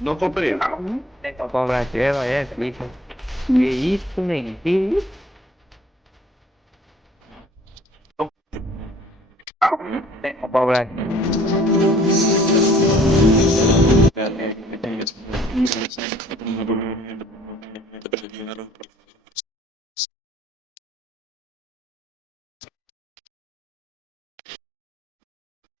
Não compreendo. Cobra treva é, fica. Que isso, nem que isso? Cobra.